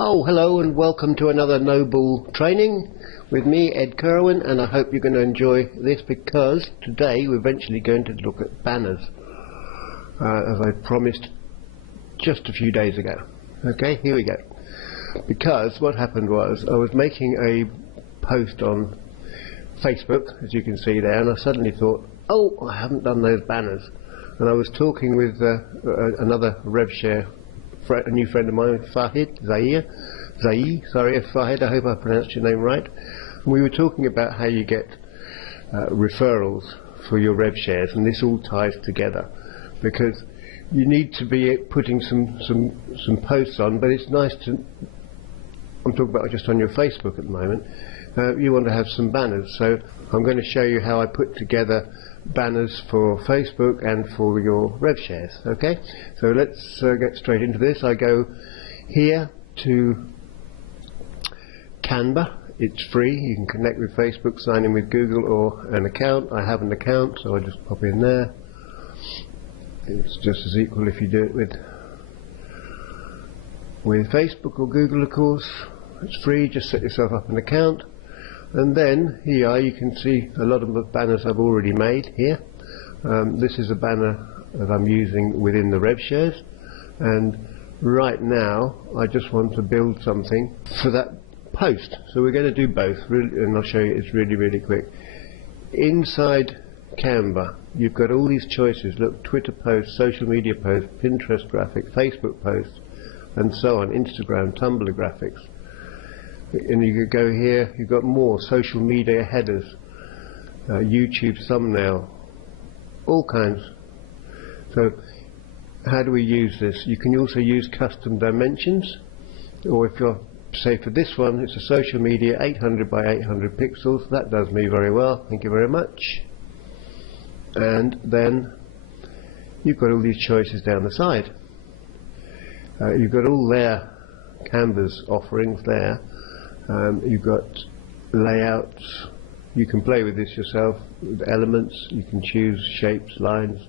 Oh, hello and welcome to another Noble training with me, Ed Kirwan, and I hope you're going to enjoy this because today we're eventually going to look at banners, as I promised just a few days ago. Okay, here we go. Because what happened was I was making a post on Facebook, as you can see there, and I suddenly thought, oh, I haven't done those banners. And I was talking with another RevShare, a new friend of mine, Fahid, Fahid, I hope I pronounced your name right. And we were talking about how you get referrals for your RevShares, and this all ties together because you need to be putting some posts on, but it's nice to, I'm talking about just on your Facebook at the moment, you want to have some banners. So I'm going to show you how I put together banners for Facebook and for your RevShares. Okay, so let's get straight into this. I go here to Canva. It's free. You can connect with Facebook, sign in with Google or an account. I have an account, so I just pop in there. It's just as equal if you do it with Facebook or Google, of course. It's free. Just set yourself up an account. And then here you can see a lot of the banners I've already made here. This is a banner that I'm using within the RevShares, and right now I just want to build something for that post. So we're going to do both, and I'll show you. It's really quick. Inside Canva you've got all these choices. Look, Twitter posts, social media posts, Pinterest graphics, Facebook posts, and so on, Instagram, Tumblr graphics. And you could go here, you've got more social media headers, YouTube thumbnail, all kinds. So how do we use this? You can also use custom dimensions, or if you're, say for this one, it's a social media 800 by 800 pixels. That does me very well, thank you very much. And then you've got all these choices down the side. You've got all their Canva's offerings there. You've got layouts. You can play with this yourself, with elements. You can choose shapes, lines,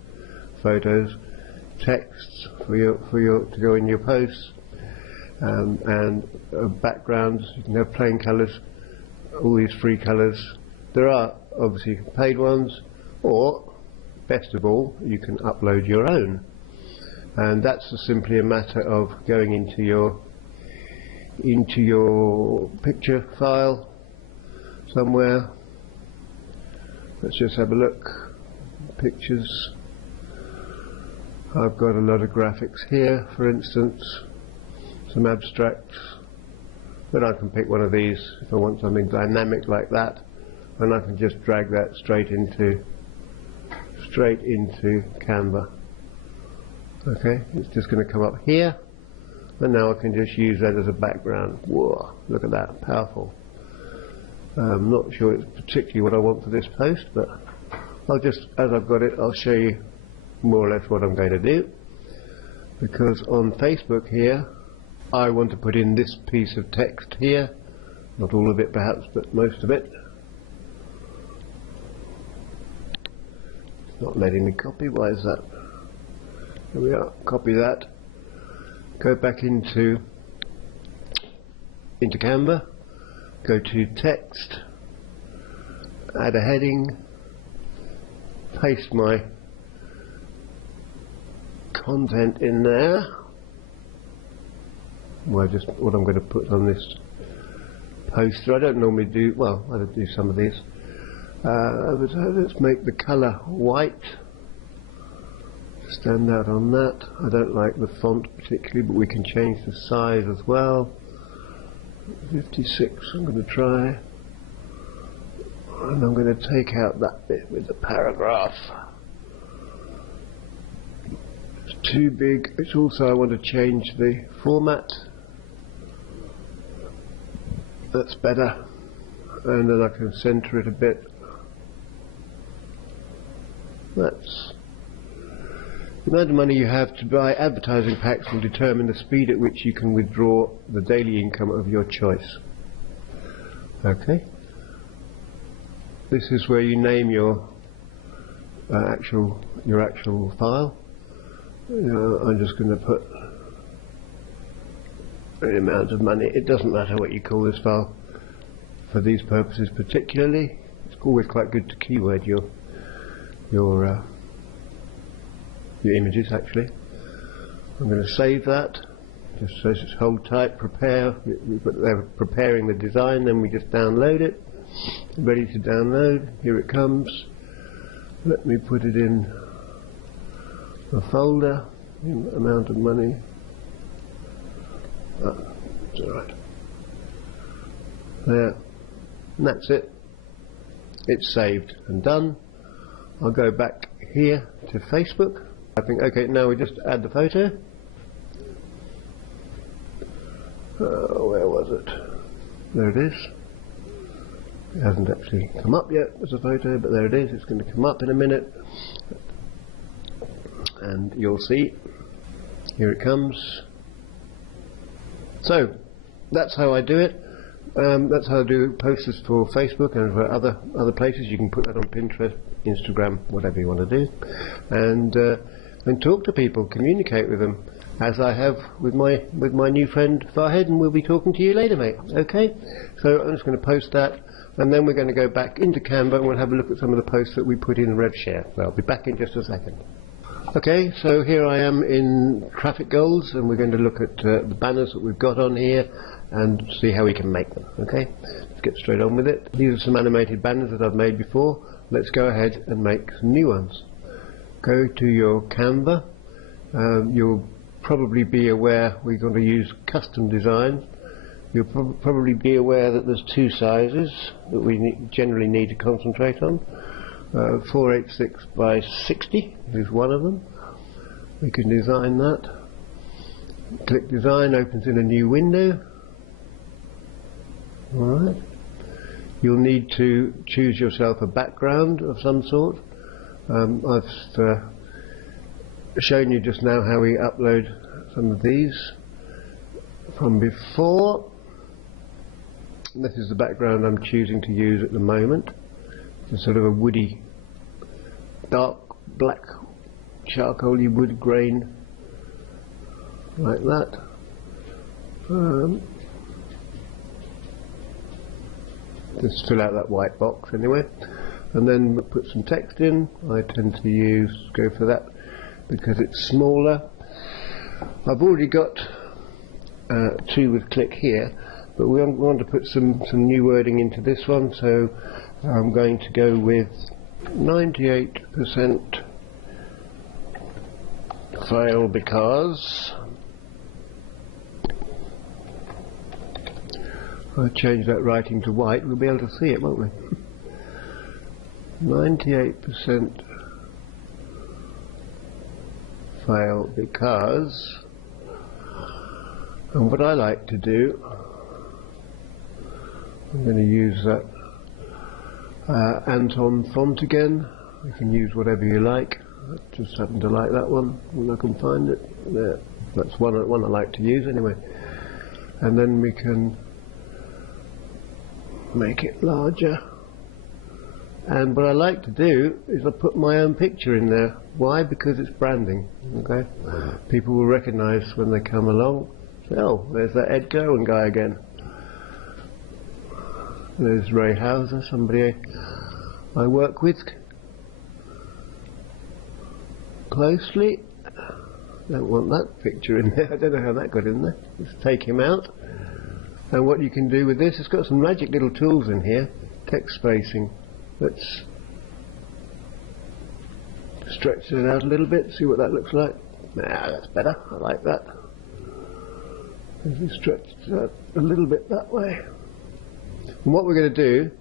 photos, texts to go in your posts, and backgrounds. You can have plain colours, all these free colours. There are obviously paid ones, or best of all, you can upload your own, and that's simply a matter of going into your picture file somewhere. Let's just have a look. Pictures. I've got a lot of graphics here, for instance, some abstracts, but I can pick one of these if I want something dynamic like that, and I can just drag that straight into Canva. Okay, it's just going to come up here. And now I can just use that as a background. Whoa, look at that, powerful. I'm not sure it's particularly what I want for this post, but I'll just, as I've got it, I'll show you more or less what I'm going to do. Because on Facebook here, I want to put in this piece of text here. Not all of it perhaps, but most of it. It's not letting me copy, why is that? Here we are, copy that. Go back into Canva, go to text, add a heading, paste my content in there. Well, just what I'm going to put on this poster. I don't normally do, well, I do some of these. Let's make the colour white. Stand out on that. I don't like the font particularly, but we can change the size as well. 56 I'm going to try, and I'm going to take out that bit with the paragraph. It's too big. It's also, I want to change the format. That's better, and then I can center it a bit. That's the amount of money you have to buy advertising packs will determine the speed at which you can withdraw the daily income of your choice. Okay. This is where you name your actual file. I'm just going to put amount of money. It doesn't matter what you call this file for these purposes particularly. It's always quite good to keyword your images actually. I'm going to save that. Just says it's hold tight, prepare. They're preparing the design, then we just download it. Ready to download. Here it comes. Let me put it in a folder. Amount of money. It's alright. There. And that's it. It's saved and done. I'll go back here to Facebook. I think, okay, now we just add the photo. Where was it? There it is. It hasn't actually come up yet as a photo, but there it is. It's going to come up in a minute. And you'll see. Here it comes. So, that's how I do it. That's how I do posters for Facebook and for other places. You can put that on Pinterest, Instagram, whatever you want to do, and talk to people, communicate with them, as I have with my new friend Farhead, and we'll be talking to you later, mate. Okay, so I'm just going to post that, and then we're going to go back into Canva and we'll have a look at some of the posts that we put in RevShare. So I'll be back in just a second. Okay, so here I am in Traffic Goals, and we're going to look at the banners that we've got on here and see how we can make them. Okay, let's get straight on with it. These are some animated banners that I've made before. Let's go ahead and make some new ones. Go to your Canva. You'll probably be aware we're going to use custom design. You'll probably be aware that there's two sizes that we generally need to concentrate on. 486 by 60 is one of them. We can design that. Click design, opens in a new window. Alright. You'll need to choose yourself a background of some sort. I've shown you just now how we upload some of these from before. This is the background I'm choosing to use at the moment. It's sort of a woody, dark black, charcoaly wood grain, like that. Just fill out that white box anyway, and then put some text in. I tend to go for that because it's smaller. I've already got two with click here, but we want to put some new wording into this one, so I'm going to go with 98% fail because I change that writing to white. We'll be able to see it, won't we? 98% fail because, and what I like to do, I'm going to use that Anton font again. You can use whatever you like. I just happen to like that one when I can find it. There. That's one I like to use anyway. And then we can make it larger. And what I like to do is I put my own picture in there. Why? Because it's branding. Okay, people will recognise when they come along. Say, oh, there's that Ed Kirwan guy again. There's Ray Hauser, somebody I work with closely. Don't want that picture in there. I don't know how that got in there. Let's take him out. And what you can do with this, it's got some magic little tools in here. Text spacing. Let's stretch it out a little bit, see what that looks like. Nah, that's better. I like that. If we stretch it out a little bit that way. And what we're going to do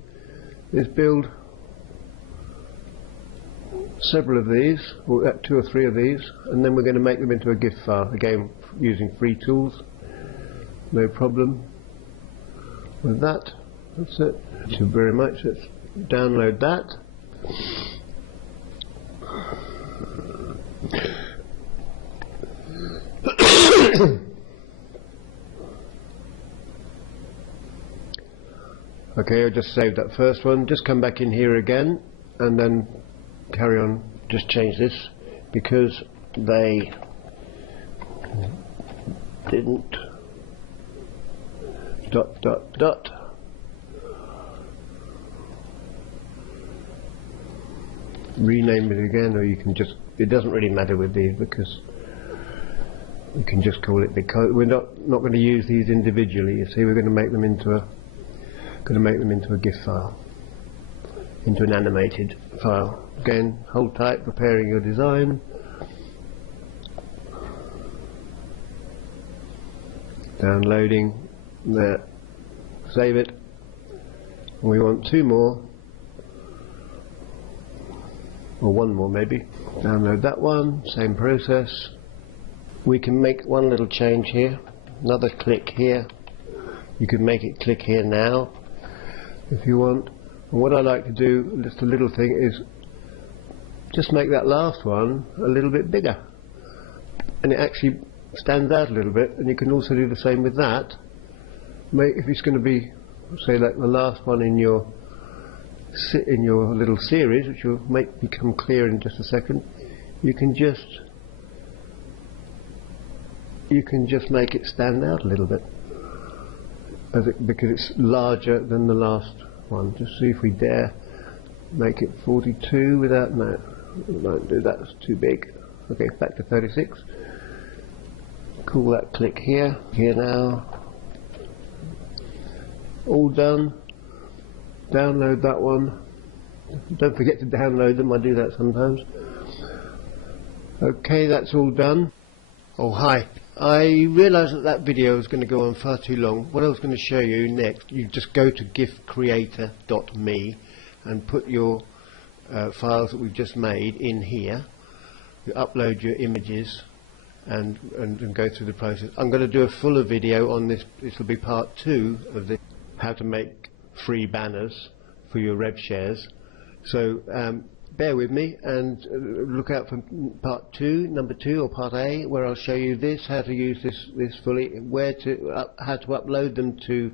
is build several of these, or 2 or 3 of these, and then we're going to make them into a GIF file, again using free tools. No problem with that. That's it. Thank you very much. Let's download that. Okay, I just saved that first one. Just come back in here again and then carry on. Just change this because they didn't dot dot dot. Rename it again, or you can just, it doesn't really matter with these because you can just call it, because we're not going to use these individually. You see, we're going to make them into a GIF file, into an animated file. Again, hold tight, preparing your design. Downloading that, save it. And we want 2 more, or 1 more maybe. Download that one, same process. We can make one little change here, another click here. You can make it click here now if you want. And what I like to do, just a little thing, is just make that last one a little bit bigger, and it actually stands out a little bit. And you can also do the same with that. If it's going to be, say, like the last one in your little series, which will become clear in just a second, you can just make it stand out a little bit, because it's larger than the last one. Just see if we dare make it 42 without, no, we won't do that, it's too big. Okay, back to 36. Call that click here now. All done. Download that one. Don't forget to download them, I do that sometimes. Okay, that's all done. Oh, hi. I realised that video was going to go on far too long. What I was going to show you next, you just go to gifcreator.me and put your files that we've just made in here. You upload your images and go through the process. I'm going to do a fuller video on this. This will be part 2 of the how to make free banners for your rev shares. So bear with me and look out for part 2, number 2, or part A, where I'll show you this, how to use this fully, how to upload them to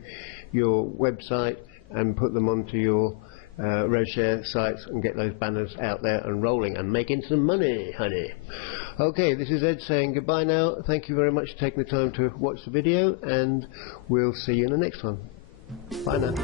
your website and put them onto your rev share sites and get those banners out there and rolling and making some money, honey. Okay, this is Ed saying goodbye now. Thank you very much for taking the time to watch the video, and we'll see you in the next one. Bye now.